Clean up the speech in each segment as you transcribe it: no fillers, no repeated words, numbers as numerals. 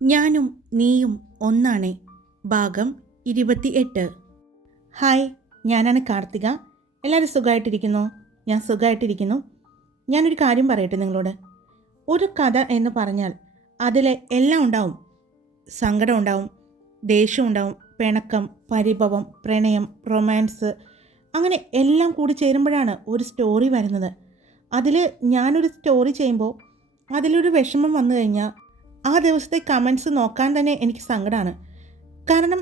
ഞാനും നീയും ഒന്നാണേ ഭാഗം 28. ഹായ്, ഞാനാണ് കാർത്തിക. എല്ലാവരും സുഖമായിട്ടിരിക്കുന്നു? ഞാൻ സുഖമായിട്ടിരിക്കുന്നു. ഞാനൊരു കാര്യം പറയട്ടെ നിങ്ങളോട്. ഒരു കഥ എന്ന് പറഞ്ഞാൽ അതിൽ എല്ലാം ഉണ്ടാവും. സങ്കടം ഉണ്ടാവും, ദേഷ്യം ഉണ്ടാവും, പിണക്കം, പരിഭവം, പ്രണയം, റൊമാൻസ്, അങ്ങനെ എല്ലാം കൂടി ചേരുമ്പോഴാണ് ഒരു സ്റ്റോറി വരുന്നത്. അതിൽ ഞാനൊരു സ്റ്റോറി ചെയ്യുമ്പോൾ അതിലൊരു വിഷമം വന്നു കഴിഞ്ഞാൽ ആ ദിവസത്തെ കമൻസ് നോക്കാൻ തന്നെ എനിക്ക് സങ്കടമാണ്. കാരണം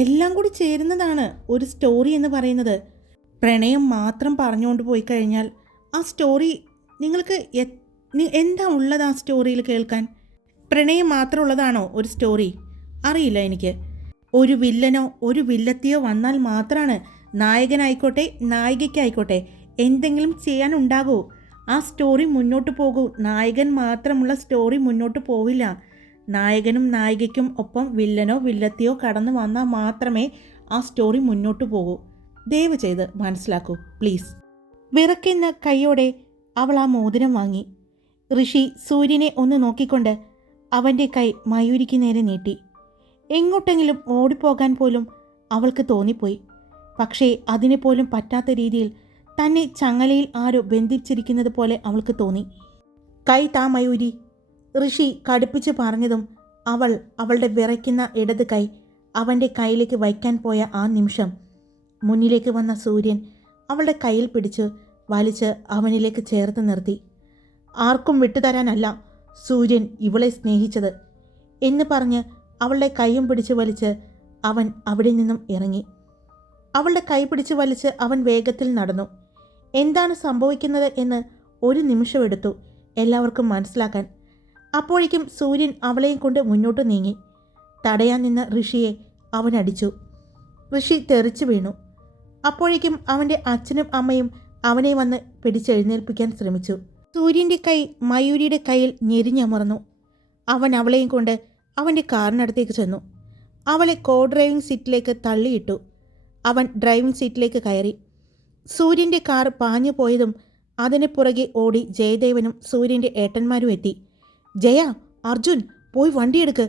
എല്ലാം കൂടി ചേരുന്നതാണ് ഒരു സ്റ്റോറി എന്ന് പറയുന്നത്. പ്രണയം മാത്രം പറഞ്ഞുകൊണ്ട് പോയി കഴിഞ്ഞാൽ ആ സ്റ്റോറി നിങ്ങൾക്ക് എന്താ ഉള്ളത് ആ സ്റ്റോറിയിൽ കേൾക്കാൻ? പ്രണയം മാത്രമുള്ളതാണോ ഒരു സ്റ്റോറി? അറിയില്ല എനിക്ക്. ഒരു വില്ലനോ ഒരു വില്ലത്തിയോ വന്നാൽ മാത്രമാണ് നായകനായിക്കോട്ടെ നായികയ്ക്കായിക്കോട്ടെ എന്തെങ്കിലും ചെയ്യാനുണ്ടാകൂ. ആ സ്റ്റോറി മുന്നോട്ട് പോകൂ. നായകൻ മാത്രമുള്ള സ്റ്റോറി മുന്നോട്ട് പോവില്ല. നായകനും നായികയ്ക്കും ഒപ്പം വില്ലനോ വില്ലത്തിയോ കടന്നു വന്നാൽ മാത്രമേ ആ സ്റ്റോറി മുന്നോട്ട് പോകൂ. ദയവ് ചെയ്ത് മനസ്സിലാക്കൂ പ്ലീസ്. വിറയ്ക്കുന്ന കൈയോടെ അവൾ ആ മോതിരം വാങ്ങി. ഋഷി സൂര്യനെ ഒന്ന് നോക്കിക്കൊണ്ട് അവൻ്റെ കൈ മയൂരിക്ക് നേരെ നീട്ടി. എങ്ങോട്ടെങ്കിലും ഓടിപ്പോകാൻ പോലും അവൾക്ക് തോന്നിപ്പോയി. പക്ഷേ അതിനെ പോലും പറ്റാത്ത രീതിയിൽ തന്നെ ചങ്ങലയിൽ ആരോ ബന്ധിച്ചിരിക്കുന്നത് പോലെ അവൾക്ക് തോന്നി. കൈ താ മയൂരി, ഋഷി കടുപ്പിച്ച് പറഞ്ഞതും അവൾ അവളുടെ വിറയ്ക്കുന്ന ഇടത് കൈ അവൻ്റെ കയ്യിലേക്ക് വയ്ക്കാൻ പോയ ആ നിമിഷം മുന്നിലേക്ക് വന്ന സൂര്യൻ അവളുടെ കയ്യിൽ പിടിച്ച് വലിച്ച് അവനിലേക്ക് ചേർത്ത് നിർത്തി. ആർക്കും വിട്ടുതരാനല്ല സൂര്യൻ ഇവളെ സ്നേഹിച്ചത് എന്ന് പറഞ്ഞ് അവളുടെ കൈയും പിടിച്ച് വലിച്ച് അവൻ അവിടെ നിന്നും ഇറങ്ങി. അവളുടെ കൈ പിടിച്ച് വലിച്ച് അവൻ വേഗത്തിൽ നടന്നു. എന്താണ് സംഭവിക്കുന്നത് എന്ന് ഒരു നിമിഷമെടുത്തു എല്ലാവർക്കും മനസ്സിലാക്കാൻ. അപ്പോഴേക്കും സൂര്യൻ അവളെയും കൊണ്ട് മുന്നോട്ട് നീങ്ങി. തടയാൻ നിന്ന ഋഷിയെ അവൻ അടിച്ചു. ഋഷി തെറിച്ചു വീണു. അപ്പോഴേക്കും അവൻ്റെ അച്ഛനും അമ്മയും അവനെ വന്ന് പിടിച്ചെഴുന്നേൽപ്പിക്കാൻ ശ്രമിച്ചു. സൂര്യൻ്റെ കൈ മയൂരിയുടെ കയ്യിൽ ഞെരിഞ്ഞമർന്നു. അവൻ അവളെയും കൊണ്ട് അവൻ്റെ കാറിനടുത്തേക്ക് ചെന്നു. അവളെ കോ ഡ്രൈവിംഗ് സീറ്റിലേക്ക് തള്ളിയിട്ടു. അവൻ ഡ്രൈവിംഗ് സീറ്റിലേക്ക് കയറി. സൂര്യൻ്റെ കാർ പാഞ്ഞു പോയതും അതിന് പുറകെ ഓടി ജയദേവനും സൂര്യൻ്റെ ഏട്ടന്മാരും എത്തി. ജയ, അർജുൻ, പോയി വണ്ടിയെടുക്ക്.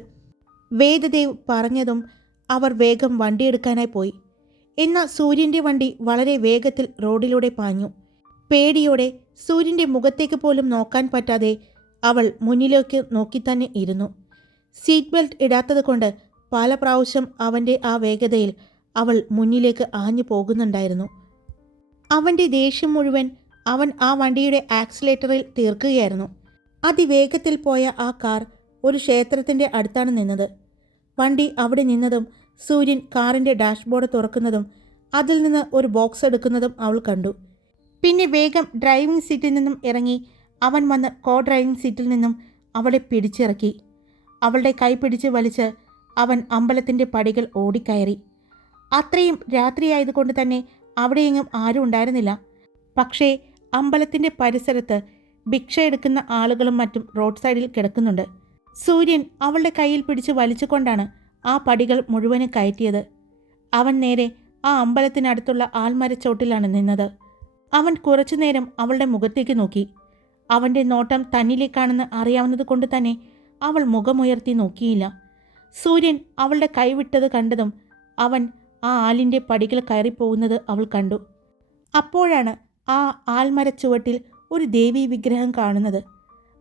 വേദദേവ് പറഞ്ഞതും അവർ വേഗം വണ്ടിയെടുക്കാനായി പോയി. എന്നാൽ സൂര്യൻ്റെ വണ്ടി വളരെ വേഗത്തിൽ റോഡിലൂടെ പാഞ്ഞു. പേടിയോടെ സൂര്യൻ്റെ മുഖത്തേക്ക് പോലും നോക്കാൻ പറ്റാതെ അവൾ മുന്നിലേക്ക് നോക്കിത്തന്നെ ഇരുന്നു. സീറ്റ് ബെൽറ്റ് ഇടാത്തത് കൊണ്ട് പല പ്രാവശ്യം അവൻ്റെ ആ വേഗതയിൽ അവൾ മുന്നിലേക്ക് ആഞ്ഞു പോകുന്നുണ്ടായിരുന്നു. അവൻ്റെ ദേഷ്യം മുഴുവൻ അവൻ ആ വണ്ടിയുടെ ആക്സിലേറ്ററിൽ തീർക്കുകയായിരുന്നു. അതിവേഗത്തിൽ പോയ ആ കാർ ഒരു ക്ഷേത്രത്തിൻ്റെ അടുത്താണ് നിന്നത്. വണ്ടി അവിടെ നിന്നതും സൂര്യൻ കാറിൻ്റെ ഡാഷ്ബോർഡ് തുറക്കുന്നതും അതിൽ നിന്ന് ഒരു ബോക്സ് എടുക്കുന്നതും അവൾ കണ്ടു. പിന്നെ വേഗം ഡ്രൈവിംഗ് സീറ്റിൽ നിന്നും ഇറങ്ങി അവൻ വന്ന് കോ ഡ്രൈവിംഗ് സീറ്റിൽ നിന്നും അവളെ പിടിച്ചിറക്കി. അവളുടെ കൈ പിടിച്ച് വലിച്ച് അവൻ അമ്പലത്തിൻ്റെ പടികൾ ഓടിക്കയറി. അത്രയും രാത്രിയായതുകൊണ്ട് തന്നെ അവിടെയെങ്ങും ആരും ഉണ്ടായിരുന്നില്ല. പക്ഷേ അമ്പലത്തിൻ്റെ പരിസരത്ത് ഭിക്ഷ എടുക്കുന്ന ആളുകളും മറ്റും റോഡ് സൈഡിൽ കിടക്കുന്നുണ്ട്. സൂര്യൻ അവളുടെ കയ്യിൽ പിടിച്ച് വലിച്ചുകൊണ്ടാണ് ആ പടികൾ മുഴുവനും കയറ്റിയത്. അവൻ നേരെ ആ അമ്പലത്തിനടുത്തുള്ള ആൽമരച്ചോട്ടിലാണ് നിന്നത്. അവൻ കുറച്ചുനേരം അവളുടെ മുഖത്തേക്ക് നോക്കി. അവൻ്റെ നോട്ടം തന്നിലേക്കാണെന്ന് അറിയാവുന്നത് കൊണ്ട് തന്നെ അവൾ മുഖമുയർത്തി നോക്കിയില്ല. സൂര്യൻ അവളുടെ കൈവിട്ടത് കണ്ടതും അവൻ ആ ആലിൻ്റെ പടികൾ കയറിപ്പോകുന്നത് അവൾ കണ്ടു. അപ്പോഴാണ് ആ ആൽമരച്ചുവട്ടിൽ ഒരു ദേവീ വിഗ്രഹം കാണുന്നത്.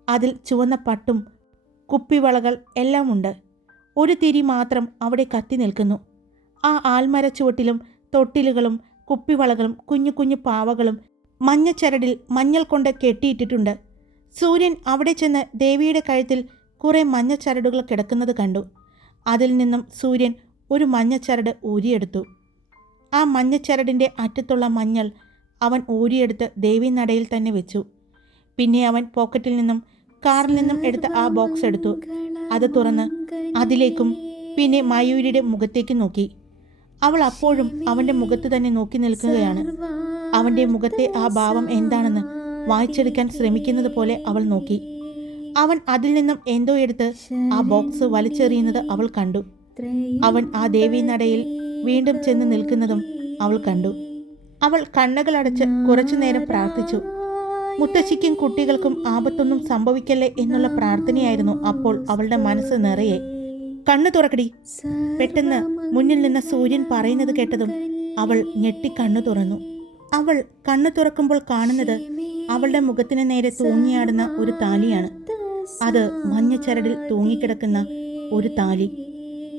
അതിൽ ചുവന്ന പട്ടും കുപ്പിവളകൾ എല്ലാം ഉണ്ട്. ഒരു തിരി മാത്രം അവിടെ കത്തി നിൽക്കുന്നു. ആ ആൽമരച്ചുവട്ടിലും തൊട്ടിലുകളും കുപ്പിവളകളും കുഞ്ഞു കുഞ്ഞു പാവകളും മഞ്ഞച്ചരടിൽ മഞ്ഞൾ കൊണ്ട് കെട്ടിയിട്ടിട്ടുണ്ട്. സൂര്യൻ അവിടെ ചെന്ന് ദേവിയുടെ കഴുത്തിൽ കുറേ മഞ്ഞച്ചരടുകൾ കിടക്കുന്നത് കണ്ടു. അതിൽ നിന്നും സൂര്യൻ ഒരു മഞ്ഞച്ചരട് ഊരിയെടുത്തു. ആ മഞ്ഞച്ചരടിൻ്റെ അറ്റത്തുള്ള മഞ്ഞൾ അവൻ ഊരിയെടുത്ത് ദേവി നടയിൽ തന്നെ വെച്ചു. പിന്നെ അവൻ പോക്കറ്റിൽ നിന്നും കാറിൽ നിന്നും എടുത്ത ആ ബോക്സ് എടുത്തു. അത് തുറന്ന് അതിലേക്കും പിന്നെ മയൂരിയുടെ മുഖത്തേക്ക് നോക്കി. അവൾ അപ്പോഴും അവൻ്റെ മുഖത്ത് തന്നെ നോക്കി നിൽക്കുകയാണ്. അവൻ്റെ മുഖത്തെ ആ ഭാവം എന്താണെന്ന് വായിച്ചെടുക്കാൻ ശ്രമിക്കുന്നത് പോലെ അവൾ നോക്കി. അവൻ അതിൽ നിന്നും എന്തോ എടുത്ത് ആ ബോക്സ് വലിച്ചെറിയുന്നത് അവൾ കണ്ടു. അവൻ ആ ദേവീ നടയിൽ വീണ്ടും ചെന്ന് നിൽക്കുന്നതും അവൾ കണ്ടു. അവൾ കണ്ണുകളടച്ച് കുറച്ചു നേരം പ്രാർത്ഥിച്ചു. മുത്തശ്ശിക്കും കുട്ടികൾക്കും ആപത്തൊന്നും സംഭവിക്കല്ലേ എന്നുള്ള പ്രാർത്ഥനയായിരുന്നു അപ്പോൾ അവളുടെ മനസ്സ് നിറയെ. കണ്ണു തുറക്കടി. പെട്ടെന്ന് മുന്നിൽ നിന്ന് സൂര്യൻ പറയുന്നത് കേട്ടതും അവൾ ഞെട്ടി കണ്ണു തുറന്നു. അവൾ കണ്ണു തുറക്കുമ്പോൾ കാണുന്നത് അവളുടെ മുഖത്തിന് നേരെ തൂങ്ങിയാടുന്ന ഒരു താലിയാണ്. അത് മഞ്ഞച്ചരടിൽ തൂങ്ങിക്കിടക്കുന്ന ഒരു താലി.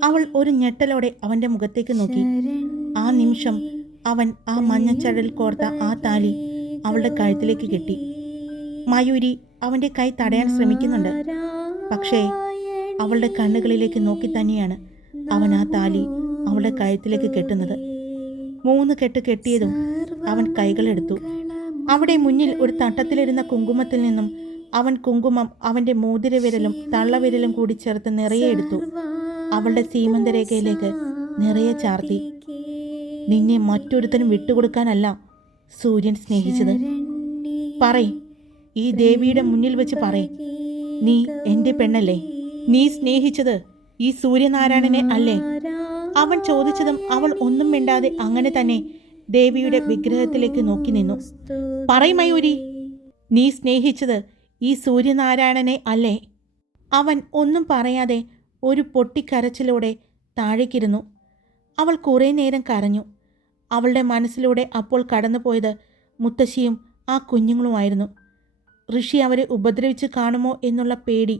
അവൾ ഒരു ഞെട്ടലോടെ അവൻ്റെ മുഖത്തേക്ക് നോക്കി. ആ നിമിഷം അവൻ ആ മഞ്ഞച്ചരടിൽ കോർത്ത ആ താലി അവളുടെ കഴുത്തിലേക്ക് കെട്ടി. മയൂരി അവൻ്റെ കൈ തടയാൻ ശ്രമിക്കുന്നുണ്ട്. പക്ഷേ അവളുടെ കണ്ണുകളിലേക്ക് നോക്കി തന്നെയാണ് അവൻ ആ താലി അവളുടെ കഴുത്തിലേക്ക് കെട്ടുന്നത്. 3 കെട്ട് കെട്ടിയതും അവൻ കൈകളെടുത്തു. അവിടെ മുന്നിൽ ഒരു തട്ടത്തിലിരുന്ന കുങ്കുമത്തിൽ നിന്നും അവൻ കുങ്കുമം അവൻ്റെ മോതിരവിരലും തള്ളവിരലും കൂടി ചേർത്ത് നിറയെ എടുത്തു. അവളുടെ സീമന്തരേഖയിലേക്ക് നിറയെ ചാർത്തി. നിന്നെ മറ്റൊരുത്തനും വിട്ടുകൊടുക്കാനല്ല സൂര്യൻ സ്നേഹിച്ചത്. പറയ്, ഈ ദേവിയുടെ മുന്നിൽ വെച്ച് പറയ്, നീ എൻ്റെ പെണ്ണല്ലേ? നീ സ്നേഹിച്ചത് ഈ സൂര്യനാരായണനെ അല്ലേ? അവൻ ചോദിച്ചതും അവൾ ഒന്നും മിണ്ടാതെ അങ്ങനെ തന്നെ ദേവിയുടെ വിഗ്രഹത്തിലേക്ക് നോക്കി നിന്നു. പറയ് മയൂരി, നീ സ്നേഹിച്ചത് ഈ സൂര്യനാരായണനെ അല്ലേ? അവൻ ഒന്നും പറയാതെ ഒരു പൊട്ടിക്കരച്ചിലൂടെ താഴേക്കിരുന്നു. അവൾ കുറേ നേരം കരഞ്ഞു. അവളുടെ മനസ്സിലൂടെ അപ്പോൾ കടന്നുപോയത് മുത്തശ്ശിയും ആ കുഞ്ഞുങ്ങളുമായിരുന്നു. ഋഷി അവരെ ഉപദ്രവിച്ച് കാണുമോ എന്നുള്ള പേടി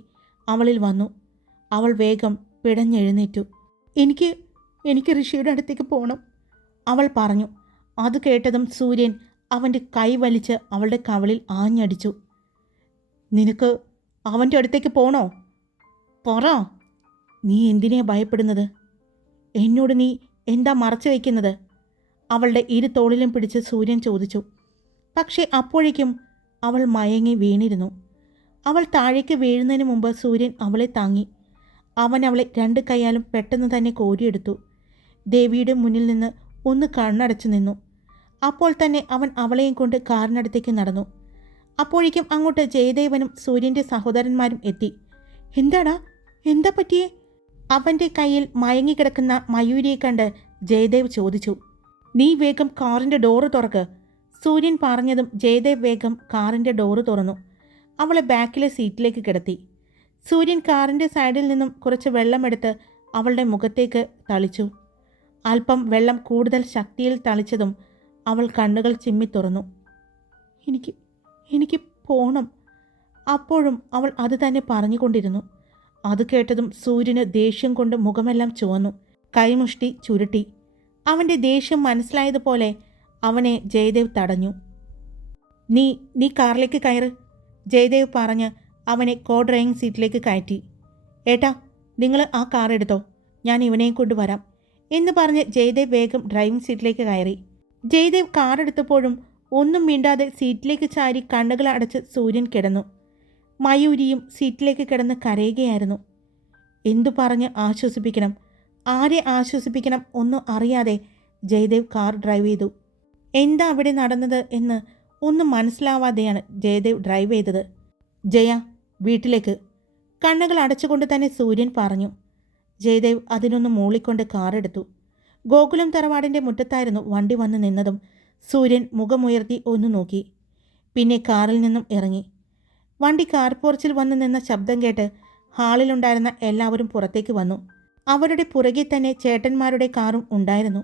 അവളിൽ വന്നു. അവൾ വേഗം പിടഞ്ഞെഴുന്നേറ്റു. എനിക്ക് ഋഷിയുടെ അടുത്തേക്ക് പോകണം, അവൾ പറഞ്ഞു. അത് കേട്ടതും സൂര്യൻ അവൻ്റെ കൈ വലിച്ച് അവളുടെ കവളിൽ ആഞ്ഞടിച്ചു. നിനക്ക് അവൻ്റെ അടുത്തേക്ക് പോണോ? പറ, നീ എന്തിനെ ഭയപ്പെടുന്നത്? എന്നോട് നീ എന്താ മറച്ചു വയ്ക്കുന്നത്? അവളുടെ ഇരു തോളിലും പിടിച്ച് സൂര്യൻ ചോദിച്ചു. പക്ഷേ അപ്പോഴേക്കും അവൾ മയങ്ങി വീണിരുന്നു. അവൾ താഴേക്ക് വീഴുന്നതിന് മുമ്പ് സൂര്യൻ അവളെ താങ്ങി. അവൻ അവളെ 2 കൈയാലും പെട്ടെന്ന് തന്നെ കോരിയെടുത്തു. ദേവിയുടെ മുന്നിൽ നിന്ന് ഒന്ന് കണ്ണടച്ചു നിന്നു. അപ്പോൾ തന്നെ അവൻ അവളെയും കൊണ്ട് കാറിനടുത്തേക്ക് നടന്നു. അപ്പോഴേക്കും അങ്ങോട്ട് ജയദേവനും സൂര്യൻ്റെ സഹോദരന്മാരും എത്തി. എന്താ പറ്റിയേ? അവൻ്റെ കയ്യിൽ മയങ്ങിക്കിടക്കുന്ന മയൂരിയെ കണ്ട് ജയദേവ് ചോദിച്ചു. നീ വേഗം കാറിൻ്റെ ഡോറ് തുറക്ക്. സൂര്യൻ പറഞ്ഞതും ജയദേവ് വേഗം കാറിൻ്റെ ഡോറ് തുറന്നു. അവളെ ബാക്കിലെ സീറ്റിലേക്ക് കിടത്തി. സൂര്യൻ കാറിൻ്റെ സൈഡിൽ നിന്നും കുറച്ച് വെള്ളമെടുത്ത് അവളുടെ മുഖത്തേക്ക് തളിച്ചു. അല്പം വെള്ളം കൂടുതൽ ശക്തിയിൽ തളിച്ചതും അവൾ കണ്ണുകൾ ചിമ്മി തുറന്നു. എനിക്ക് പോണം. അപ്പോഴും അവൾ അത് തന്നെ പറഞ്ഞുകൊണ്ടിരുന്നു. അത് കേട്ടതും സൂര്യന് ദേഷ്യം കൊണ്ട് മുഖമെല്ലാം ചുവന്നു. കൈമുഷ്ടി ചുരുട്ടി. അവൻ്റെ ദേഷ്യം മനസ്സിലായതുപോലെ അവനെ ജയദേവ് തടഞ്ഞു. നീ കാറിലേക്ക് കയറ്, ജയദേവ് പറഞ്ഞ് അവനെ കോ ഡ്രൈവിംഗ് സീറ്റിലേക്ക് കയറ്റി. ഏട്ടാ, നിങ്ങൾ ആ കാർ എടുത്തോ, ഞാൻ ഇവനെയും കൊണ്ടുവരാം എന്ന് പറഞ്ഞ് ജയദേവ് വേഗം ഡ്രൈവിംഗ് സീറ്റിലേക്ക് കയറി. ജയദേവ് കാർ എടുത്തപ്പോഴും ഒന്നും മിണ്ടാതെ സീറ്റിലേക്ക് ചാരി കണ്ണുകൾ അടച്ച് സൂര്യൻ കിടന്നു. മയൂരിയും സീറ്റിലേക്ക് കിടന്ന് കരയുകയായിരുന്നു. എന്തു പറഞ്ഞ് ആശ്വസിപ്പിക്കണം, ആരെ ആശ്വസിപ്പിക്കണം ഒന്നും അറിയാതെ ജയദേവ് കാർ ഡ്രൈവ് ചെയ്തു. എന്താ അവിടെ നടന്നത് എന്ന് ഒന്നും മനസ്സിലാവാതെയാണ് ജയദേവ് ഡ്രൈവ് ചെയ്തത്. ജയ, വീട്ടിലേക്ക്, കണ്ണുകൾ അടച്ചുകൊണ്ട് തന്നെ സൂര്യൻ പറഞ്ഞു. ജയദേവ് അതിനൊന്ന് മൂളിക്കൊണ്ട് കാറെടുത്തു. ഗോകുലം തറവാടിൻ്റെ മുറ്റത്തായിരുന്നു വണ്ടി വന്ന് നിന്നതും സൂര്യൻ മുഖമുയർത്തി ഒന്ന് നോക്കി. പിന്നെ കാറിൽ നിന്നും ഇറങ്ങി. വണ്ടി കാർ പോർച്ചിൽ വന്ന് നിന്ന ശബ്ദം കേട്ട് ഹാളിലുണ്ടായിരുന്ന എല്ലാവരും പുറത്തേക്ക് വന്നു. അവരുടെ പുറകെ തന്നെ ചേട്ടന്മാരുടെ കാറും ഉണ്ടായിരുന്നു.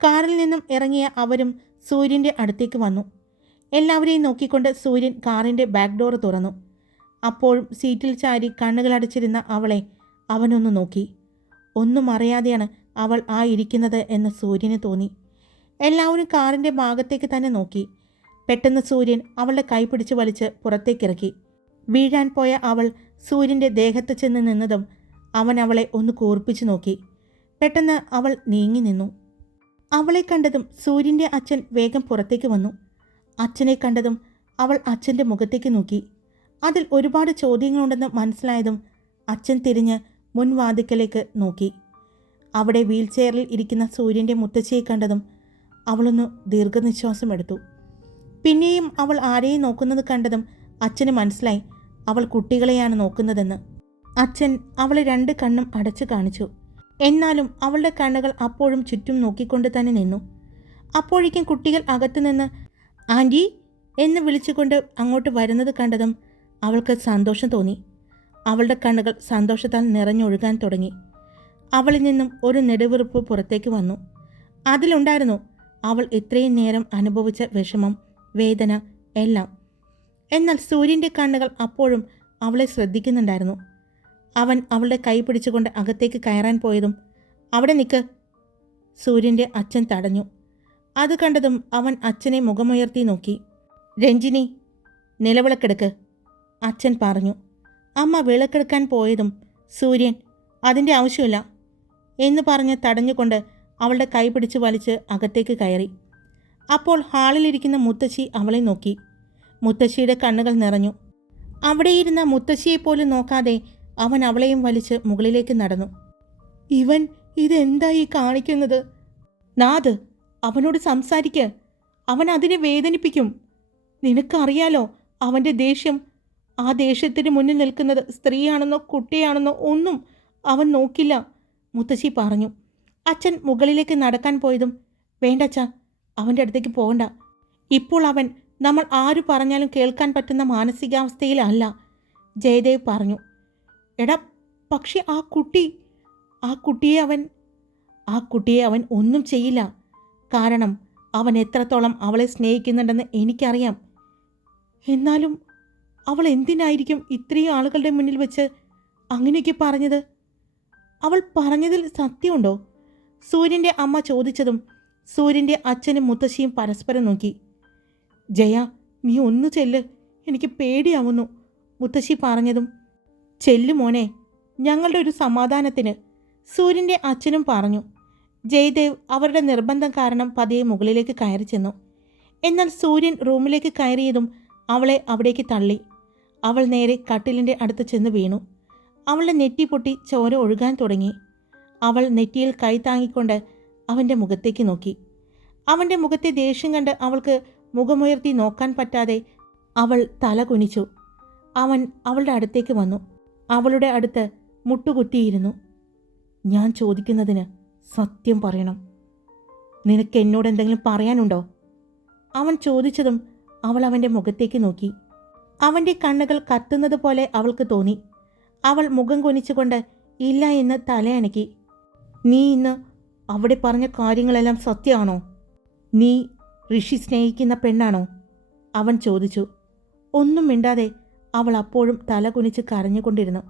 കാറിൽ നിന്നും ഇറങ്ങിയ അവരും സൂര്യൻ്റെ അടുത്തേക്ക് വന്നു. എല്ലാവരെയും നോക്കിക്കൊണ്ട് സൂര്യൻ കാറിൻ്റെ ബാക്ക് ഡോർ തുറന്നു. അപ്പോഴും സീറ്റിൽ ചാരി കണ്ണുകളടച്ചിരുന്ന അവളെ അവനൊന്ന് നോക്കി. ഒന്നും അറിയാതെയാണ് അവൾ ആ ഇരിക്കുന്നത് എന്ന് സൂര്യന് തോന്നി. എല്ലാവരും കാറിൻ്റെ ഭാഗത്തേക്ക് തന്നെ നോക്കി. പെട്ടെന്ന് സൂര്യൻ അവളുടെ കൈ പിടിച്ച് വലിച്ച് പുറത്തേക്കിറക്കി. വീഴാൻ പോയ അവൾ സൂര്യൻ്റെ ദേഹത്ത് ചെന്ന് നിന്നതും അവൻ അവളെ ഒന്ന് കൂർപ്പിച്ചു നോക്കി. പെട്ടെന്ന് അവൾ നീങ്ങി നിന്നു. അവളെ കണ്ടതും സൂര്യൻ്റെ അച്ഛൻ വേഗം പുറത്തേക്ക് വന്നു. അച്ഛനെ കണ്ടതും അവൾ അച്ഛൻ്റെ മുഖത്തേക്ക് നോക്കി. അതിൽ ഒരുപാട് ചോദ്യങ്ങളുണ്ടെന്ന് മനസ്സിലായതും അച്ഛൻ തിരിഞ്ഞ് മുൻവാതിക്കലേക്ക് നോക്കി. അവിടെ വീൽ ചെയറിൽ ഇരിക്കുന്ന സൂര്യൻ്റെ മുത്തശ്ശിയെ കണ്ടതും അവളൊന്ന് ദീർഘനിശ്വാസം എടുത്തു. പിന്നെയും അവൾ ആരെയും നോക്കുന്നത് കണ്ടതും അച്ഛന് മനസ്സിലായി അവൾ കുട്ടികളെയാണ് നോക്കുന്നതെന്ന്. അച്ഛൻ അവളെ 2 കണ്ണും അടച്ചു കാണിച്ചു. എന്നാലും അവളുടെ കണ്ണുകൾ അപ്പോഴും ചുറ്റും നോക്കിക്കൊണ്ട് തന്നെ നിന്നു. അപ്പോഴേക്കും കുട്ടികൾ അകത്തുനിന്ന് ആൻറ്റി എന്ന് വിളിച്ചുകൊണ്ട് അങ്ങോട്ട് വരുന്നത് കണ്ടതും അവൾക്ക് സന്തോഷം തോന്നി. അവളുടെ കണ്ണുകൾ സന്തോഷത്താൽ നിറഞ്ഞൊഴുകാൻ തുടങ്ങി. അവളിൽ നിന്നും ഒരു നെടുവീർപ്പ് പുറത്തേക്ക് വന്നു. അതിലുണ്ടായിരുന്നു അവൾ ഇത്രയും നേരം അനുഭവിച്ച വിഷമം, വേദന എല്ലാം. എന്നാൽ സൂര്യൻ്റെ കണ്ണുകൾ അപ്പോഴും അവളെ ശ്രദ്ധിക്കുന്നുണ്ടായിരുന്നു. അവൻ അവളുടെ കൈ പിടിച്ചുകൊണ്ട് അകത്തേക്ക് കയറാൻ പോയതും അവിടെ നിൽക്ക്, സൂര്യൻ്റെ അച്ഛൻ തടഞ്ഞു. അത് കണ്ടതും അവൻ അച്ഛനെ മുഖമുയർത്തി നോക്കി. രഞ്ജിനി, നിലവിളക്കെടുക്ക്, അച്ഛൻ പറഞ്ഞു. അമ്മ വിളക്കെടുക്കാൻ പോയതും സൂര്യൻ അതിൻ്റെ ആവശ്യമില്ല എന്ന് പറഞ്ഞ് തടഞ്ഞുകൊണ്ട് അവളുടെ കൈ പിടിച്ച് വലിച്ച് അകത്തേക്ക് കയറി. അപ്പോൾ ഹാളിലിരിക്കുന്ന മുത്തശ്ശി അവളെ നോക്കി. മുത്തശ്ശിയുടെ കണ്ണുകൾ നിറഞ്ഞു. അവിടെയിരുന്ന മുത്തശ്ശിയെപ്പോലും നോക്കാതെ അവൻ അവളെയും വലിച്ച് മുകളിലേക്ക് നടന്നു. ഇവൻ ഇതെന്തായി കാണിക്കുന്നത്? നാഥ്, അവനോട് സംസാരിക്ക്, അവൻ അതിനെ വേദനിപ്പിക്കും. നിനക്കറിയാലോ അവൻ്റെ ദേഷ്യം. ആ ദേഷ്യത്തിന് മുന്നിൽ നിൽക്കുന്നത് സ്ത്രീയാണെന്നോ കുട്ടിയാണെന്നോ ഒന്നും അവൻ നോക്കില്ല, മുത്തശ്ശി പറഞ്ഞു. അച്ഛൻ മുകളിലേക്ക് നടക്കാൻ പോയതും വേണ്ടച്ഛ, അവൻ്റെ അടുത്തേക്ക് പോകണ്ട. ഇപ്പോൾ അവൻ നമ്മൾ ആര് പറഞ്ഞാലും കേൾക്കാൻ പറ്റുന്ന മാനസികാവസ്ഥയിലല്ല, ജയദേവ് പറഞ്ഞു. എടാ, പക്ഷെ ആ കുട്ടിയെ അവൻ ഒന്നും ചെയ്യില്ല. കാരണം അവൻ എത്രത്തോളം അവളെ സ്നേഹിക്കുന്നുണ്ടെന്ന് എനിക്കറിയാം. എന്നാലും അവൾ എന്തിനായിരിക്കും ഇത്രയും ആളുകളുടെ മുന്നിൽ വെച്ച് അങ്ങനെയൊക്കെ പറഞ്ഞത്? അവൾ പറഞ്ഞതിൽ സത്യമുണ്ടോ? സൂര്യൻ്റെ അമ്മ ചോദിച്ചതും സൂര്യൻ്റെ അച്ഛനും മുത്തശ്ശിയും പരസ്പരം നോക്കി. ജയ, നീ ഒന്ന് ചെല്ല്, എനിക്ക് പേടിയാവുന്നു, മുത്തശ്ശി പറഞ്ഞതും ചെല്ലു മോനെ, ഞങ്ങളുടെ ഒരു സമാധാനത്തിന്, സൂര്യൻ്റെ അച്ഛനും പറഞ്ഞു. ജയദേവ് അവരുടെ നിർബന്ധം കാരണം പതിയെ മുകളിലേക്ക് കയറി ചെന്നു. എന്നാൽ സൂര്യൻ റൂമിലേക്ക് കയറിയതും അവളെ അവിടേക്ക് തള്ളി. അവൾ നേരെ കട്ടിലിൻ്റെ അടുത്ത് ചെന്ന് വീണു. അവളുടെ നെറ്റി പൊട്ടി ചോര ഒഴുകാൻ തുടങ്ങി. അവൾ നെറ്റിയിൽ കൈ താങ്ങിക്കൊണ്ട് അവൻ്റെ മുഖത്തേക്ക് നോക്കി. അവൻ്റെ മുഖത്തെ ദേഷ്യം കണ്ട് അവൾക്ക് മുഖമുയർത്തി നോക്കാൻ പറ്റാതെ അവൾ തല കുനിച്ചു. അവൻ അവളുടെ അടുത്തേക്ക് വന്നു. അവളുടെ അടുത്ത് മുട്ടുകുത്തിയിരുന്നു. ഞാൻ ചോദിക്കുന്നതിന് സത്യം പറയണം. നിനക്ക് എന്നോട് എന്തെങ്കിലും പറയാനുണ്ടോ? അവൻ ചോദിച്ചതും അവൾ അവൻ്റെ മുഖത്തേക്ക് നോക്കി. അവൻ്റെ കണ്ണുകൾ കത്തുന്നത് പോലെ അവൾക്ക് തോന്നി. അവൾ മുഖം കുനിച്ചുകൊണ്ട് ഇല്ല എന്ന് തലയണക്കി. നീ ഇന്ന് അവിടെ പറഞ്ഞ കാര്യങ്ങളെല്ലാം സത്യമാണോ? നീ ഋഷി സ്നേഹിക്കുന്ന പെണ്ണാണോ? അവൻ ചോദിച്ചു. ഒന്നും മിണ്ടാതെ അവൾ അപ്പോഴും തല കുനിച്ച് കരഞ്ഞുകൊണ്ടിരുന്നു.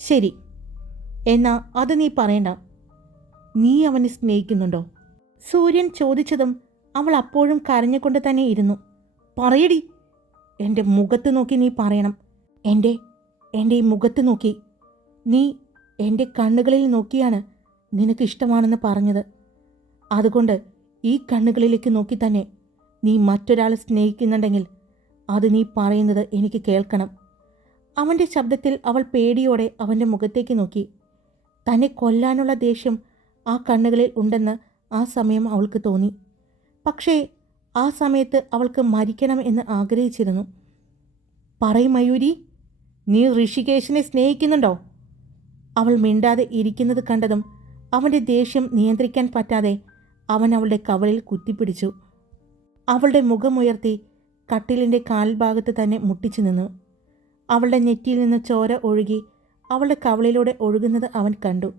ശരി, എന്നാ അത് നീ പറയണ്ട. നീ അവനെ സ്നേഹിക്കുന്നുണ്ടോ? സൂര്യൻ ചോദിച്ചതും അവൾ അപ്പോഴും കരഞ്ഞുകൊണ്ട് തന്നെ ഇരുന്നു. പറയടി, എൻ്റെ മുഖത്ത് നോക്കി നീ പറയണം. എൻ്റെ ഈ മുഖത്ത് നോക്കി. നീ എൻ്റെ കണ്ണുകളിൽ നോക്കിയാണ് നിനക്കിഷ്ടമാണെന്ന് പറഞ്ഞത്. അതുകൊണ്ട് ഈ കണ്ണുകളിലേക്ക് നോക്കി തന്നെ നീ മറ്റൊരാളെ സ്നേഹിക്കുന്നുണ്ടെങ്കിൽ അത് നീ പറയുന്നത് എനിക്ക് കേൾക്കണം. അവൻ്റെ ശബ്ദത്തിൽ അവൾ പേടിയോടെ അവൻ്റെ മുഖത്തേക്ക് നോക്കി. തന്നെ കൊല്ലാനുള്ള ദേഷ്യം ആ കണ്ണുകളിൽ ഉണ്ടെന്ന് ആ സമയം അവൾക്ക് തോന്നി. പക്ഷേ ആ സമയത്ത് അവൾക്ക് മരിക്കണം എന്ന് ആഗ്രഹിച്ചിരുന്നു. പറയും മയൂരി, നീ ഋഷികേശിനെ സ്നേഹിക്കുന്നുണ്ടോ? അവൾ മിണ്ടാതെ ഇരിക്കുന്നത് കണ്ടതും അവൻ്റെ ദേഷ്യം നിയന്ത്രിക്കാൻ പറ്റാതെ അവൻ അവളുടെ കവളിൽ കുത്തിപ്പിടിച്ചു. അവളുടെ മുഖമുയർത്തി കട്ടിലിൻ്റെ കാൽഭാഗത്ത് തന്നെ മുട്ടിച്ചു നിന്നു. അവളുടെ നെറ്റിയിൽ നിന്ന് ചോര ഒഴുകി അവളുടെ കവളിലൂടെ ഒഴുകുന്നത് അവൻ കണ്ടു.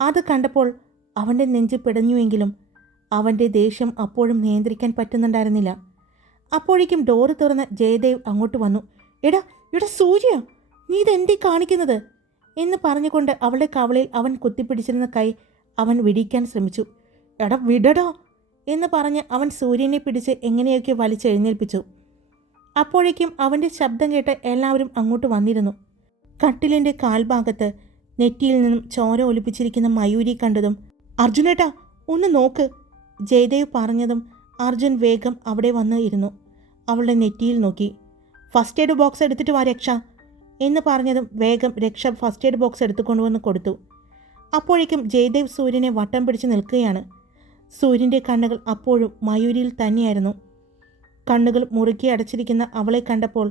അത് കണ്ടപ്പോൾ അവൻ്റെ നെഞ്ച് പിടഞ്ഞുവെങ്കിലും അവൻ്റെ ദേഷ്യം അപ്പോഴും നിയന്ത്രിക്കാൻ പറ്റുന്നുണ്ടായിരുന്നില്ല. അപ്പോഴേക്കും ഡോറ് തുറന്ന് ജയദേവ് അങ്ങോട്ട് വന്നു. എടാ സൂര്യ, നീ ഇതെന്തീ കാണിക്കുന്നത് എന്ന് പറഞ്ഞുകൊണ്ട് അവളുടെ കവളിൽ അവൻ കുത്തിപ്പിടിച്ചിരുന്ന കൈ അവൻ വിടിക്കാൻ ശ്രമിച്ചു. എടാ വിടടാ എന്ന് പറഞ്ഞ് അവൻ സൂര്യനെ പിടിച്ച് എങ്ങനെയൊക്കെ വലിച്ചെഴുന്നേൽപ്പിച്ചു. അപ്പോഴേക്കും അവൻ്റെ ശബ്ദം കേട്ട് എല്ലാവരും അങ്ങോട്ട് വന്നിരുന്നു. കട്ടിലിൻ്റെ കാൽഭാഗത്ത് നെറ്റിയിൽ നിന്നും ചോര ഒലിപ്പിച്ചിരിക്കുന്ന മയൂരി കണ്ടതും അർജുനേട്ടാ ഒന്ന് നോക്ക്, ജയദേവ് പറഞ്ഞതും അർജുൻ വേഗം അവിടെ വന്ന് ഇരുന്നു. അവളുടെ നെറ്റിയിൽ നോക്കി. ഫസ്റ്റ് എയ്ഡ് ബോക്സ് എടുത്തിട്ട് വാ രക്ഷ എന്ന് പറഞ്ഞതും വേഗം രക്ഷ ഫസ്റ്റ് എയ്ഡ് ബോക്സ് എടുത്തുകൊണ്ടുവന്ന് കൊടുത്തു. അപ്പോഴേക്കും ജയദേവ് സൂര്യനെ വട്ടം പിടിച്ച് നിൽക്കുകയാണ്. സൂര്യൻ്റെ കണ്ണുകൾ അപ്പോഴും മയൂരിയിൽ തന്നെയായിരുന്നു. കണ്ണുകൾ മുറുക്കി അടച്ചിരിക്കുന്ന അവളെ കണ്ടപ്പോൾ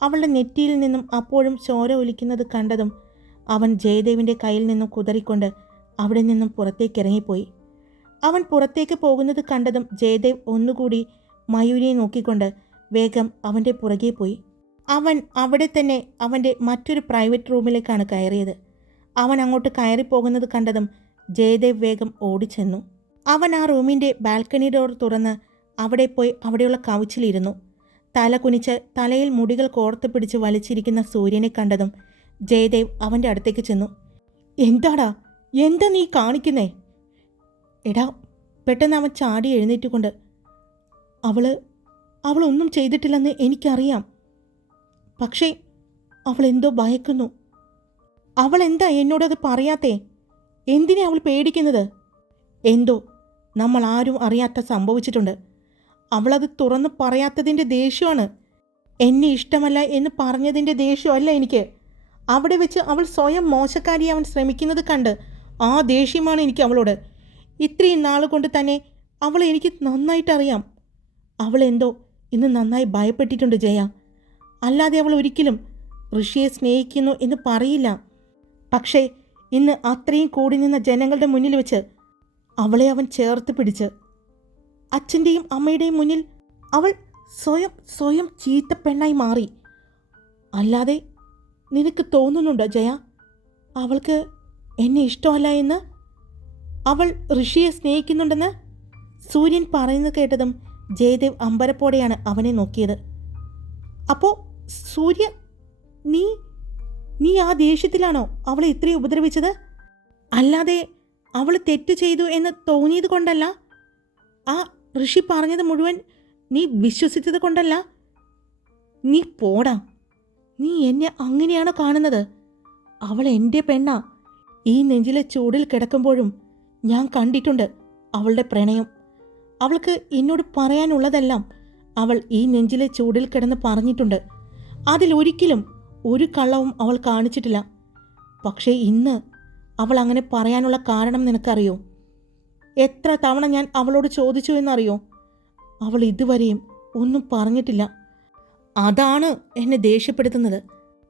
അവളുടെ നെറ്റിയിൽ നിന്നും അപ്പോഴും ചോര ഒലിക്കുന്നത് കണ്ടതും അവൻ ജയദേവിൻ്റെ കയ്യിൽ നിന്നും കുതറിക്കൊണ്ട് അവിടെ നിന്നും പുറത്തേക്ക് ഇറങ്ങിപ്പോയി. അവൻ പുറത്തേക്ക് പോകുന്നത് കണ്ടതും ജയദേവ് ഒന്നുകൂടി മയൂരിയെ നോക്കിക്കൊണ്ട് വേഗം അവൻ്റെ പുറകെ പോയി. അവൻ അവിടെ തന്നെ അവൻ്റെ മറ്റൊരു പ്രൈവറ്റ് റൂമിലേക്കാണ് കയറിയത്. അവൻ അങ്ങോട്ട് കയറിപ്പോകുന്നത് കണ്ടതും ജയദേവ് വേഗം ഓടിച്ചെന്നു. അവൻ ആ റൂമിൻ്റെ ബാൽക്കണി ഡോർ തുറന്ന് അവിടെ പോയി അവിടെയുള്ള കൗച്ചിലിരുന്നു. തല കുനിച്ച് തലയിൽ മുടികൾ കോർത്ത് പിടിച്ച് വലിച്ചിരിക്കുന്ന സൂര്യനെ കണ്ടതും ജയദേവ് അവൻ്റെ അടുത്തേക്ക് ചെന്നു. എന്താടാ, എന്താ നീ കാണിക്കുന്നേ? എടാ, പെട്ടെന്ന് അവൻ ചാടി എഴുന്നേറ്റുകൊണ്ട്, അവളൊന്നും ചെയ്തിട്ടില്ലെന്ന് എനിക്കറിയാം. പക്ഷേ അവളെന്തോ ഭയക്കുന്നു. അവളെന്താ എന്നോടത് പറയാത്തേ? എന്തിനാ അവൾ പേടിക്കുന്നത്? എന്തോ നമ്മൾ ആരും അറിയാത്ത സംഭവിച്ചിട്ടുണ്ട്. അവളത് തുറന്ന് പറയാത്തതിൻ്റെ ദേഷ്യമാണ്. എന്നെ ഇഷ്ടമല്ല എന്ന് പറഞ്ഞതിൻ്റെ ദേഷ്യമല്ല എനിക്ക്. അവിടെ വെച്ച് അവൾ സ്വയം മോശക്കാരിയാവാൻ ശ്രമിക്കുന്നത് കണ്ട് ആ ദേഷ്യമാണ് എനിക്ക് അവളോട്. ഇത്രയും നാൾ കൊണ്ട് തന്നെ അവളെ എനിക്ക് നന്നായിട്ടറിയാം. അവളെന്തോ ഇന്ന് നന്നായി ഭയപ്പെട്ടിട്ടുണ്ട് ജയ. അല്ലാതെ അവൾ ഒരിക്കലും ഋഷിയെ സ്നേഹിക്കുന്നു എന്ന് പറയില്ല. പക്ഷേ ഇന്ന് അത്രയും കൂടി നിന്ന ജനങ്ങളുടെ മുന്നിൽ വെച്ച് അവളെ അവൻ ചേർത്ത് പിടിച്ച് അച്ഛൻ്റെയും അമ്മയുടെയും മുന്നിൽ അവൾ സ്വയം ചീത്ത പെണ്ണായി മാറി. അല്ലാതെ നിനക്ക് തോന്നുന്നുണ്ടോ ജയ അവൾക്ക് എന്നെ ഇഷ്ടമല്ല എന്ന്? അവൾ ഋഷിയെ സ്നേഹിക്കുന്നുണ്ടെന്ന്? സൂര്യൻ പറയുന്നത് കേട്ടതും ജയദേവ് അമ്പരപ്പോടെയാണ് അവനെ നോക്കിയത്. അപ്പോൾ സൂര്യ, നീ ആ ദേഷ്യത്തിലാണോ അവളെ ഇത്രയും ഉപദ്രവിച്ചത്? അല്ലാതെ അവൾ തെറ്റ് ചെയ്തു എന്ന് തോന്നിയത് കൊണ്ടല്ല? ആ ഋഷി പറഞ്ഞത് മുഴുവൻ നീ വിശ്വസിച്ചത് കൊണ്ടല്ല? നീ പോടാ. നീ എന്നെ അങ്ങനെയാണോ കാണുന്നത്? അവൾ എൻ്റെ പെണ്ണാ. ഈ നെഞ്ചിലെ ചൂടിൽ കിടക്കുമ്പോഴും ഞാൻ കണ്ടിട്ടുണ്ട് അവളുടെ പ്രണയം. അവൾക്ക് എന്നോട് പറയാനുള്ളതെല്ലാം അവൾ ഈ നെഞ്ചിലെ ചൂടിൽ കിടന്ന് പറഞ്ഞിട്ടുണ്ട്. അതിലൊരിക്കലും ഒരു കള്ളവും അവൾ കാണിച്ചിട്ടില്ല. പക്ഷേ ഇന്ന് അവൾ അങ്ങനെ പറയാനുള്ള കാരണം നിനക്കറിയോ? എത്ര തവണ ഞാൻ അവളോട് ചോദിച്ചു എന്നറിയോ? അവൾ ഇതുവരെയും ഒന്നും പറഞ്ഞിട്ടില്ല. അതാണ് എന്നെ ദേഷ്യപ്പെടുത്തുന്നത്.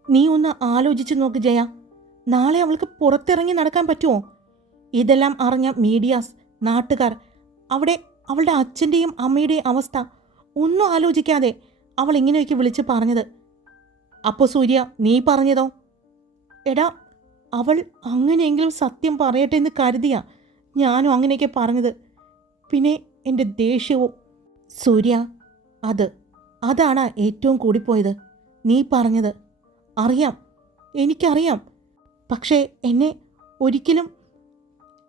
നീ ഒന്ന് ആലോചിച്ച് നോക്ക് ജയ. നാളെ അവൾക്ക് പുറത്തിറങ്ങി നടക്കാൻ പറ്റുമോ? ഇതെല്ലാം അറിഞ്ഞ മീഡിയാസ്, നാട്ടുകാർ, അവിടെ അവളുടെ അച്ഛൻ്റെയും അമ്മയുടെയും അവസ്ഥ ഒന്നും ആലോചിക്കാതെ അവൾ ഇങ്ങനെയൊക്കെ വിളിച്ച് പറഞ്ഞത്. അപ്പോൾ സൂര്യ, നീ പറഞ്ഞതോ? എടാ, അവൾ അങ്ങനെയെങ്കിലും സത്യം പറയട്ടെ എന്ന് കരുതിയാ ഞാനും അങ്ങനെയൊക്കെ പറഞ്ഞത്. പിന്നെ എൻ്റെ ദേഷ്യവും. സൂര്യ, അതാണ് ഏറ്റവും കൂടിപ്പോയത്. നീ പറഞ്ഞത് അറിയാം, എനിക്കറിയാം. പക്ഷേ